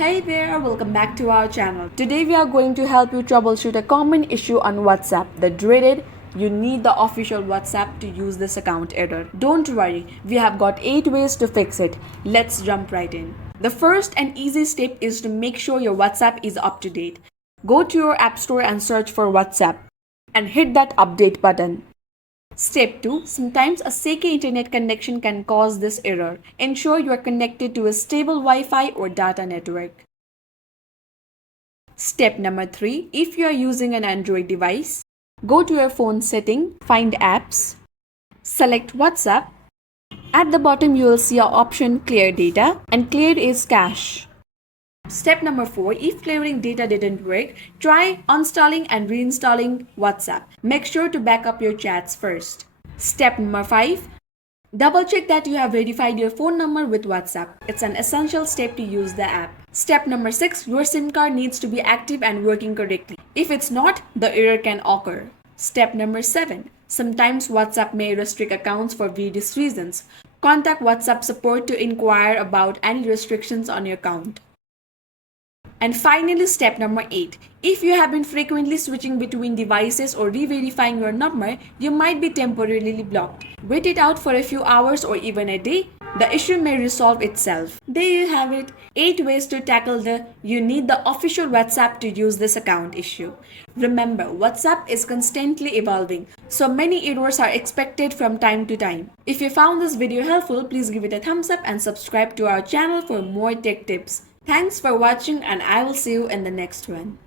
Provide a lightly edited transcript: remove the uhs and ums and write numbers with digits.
Hey there, welcome back to our channel. Today we are going to help you troubleshoot a common issue on WhatsApp, the dreaded "you need the official WhatsApp to use this account" error. Don't worry, we have got 8 ways to fix it. Let's jump right in. The first and easy step is to make sure your WhatsApp is up to date. Go to your App Store and search for WhatsApp and hit that update button. Step 2. Sometimes a shaky internet connection can cause this error. Ensure you are connected to a stable Wi-Fi or data network. Step number 3. If you are using an Android device, go to your phone setting, find apps, select WhatsApp. At the bottom you will see an option Clear Data, and cleared is cache. Step number 4. If clearing data didn't work, try uninstalling and reinstalling WhatsApp. Make sure to back up your chats first. Step number 5. Double check that you have verified your phone number with WhatsApp. It's an essential step to use the app. Step number 6. Your SIM card needs to be active and working correctly. If it's not, the error can occur. Step number 7. Sometimes WhatsApp may restrict accounts for various reasons. Contact WhatsApp support to inquire about any restrictions on your account. And finally, step number 8. If you have been frequently switching between devices or re-verifying your number, you might be temporarily blocked. Wait it out for a few hours or even a day. The issue may resolve itself. There you have it. 8 ways to tackle the "you need the official WhatsApp to use this account" issue. Remember, WhatsApp is constantly evolving, so many errors are expected from time to time. If you found this video helpful, please give it a thumbs up and subscribe to our channel for more tech tips. Thanks for watching, and I will see you in the next one.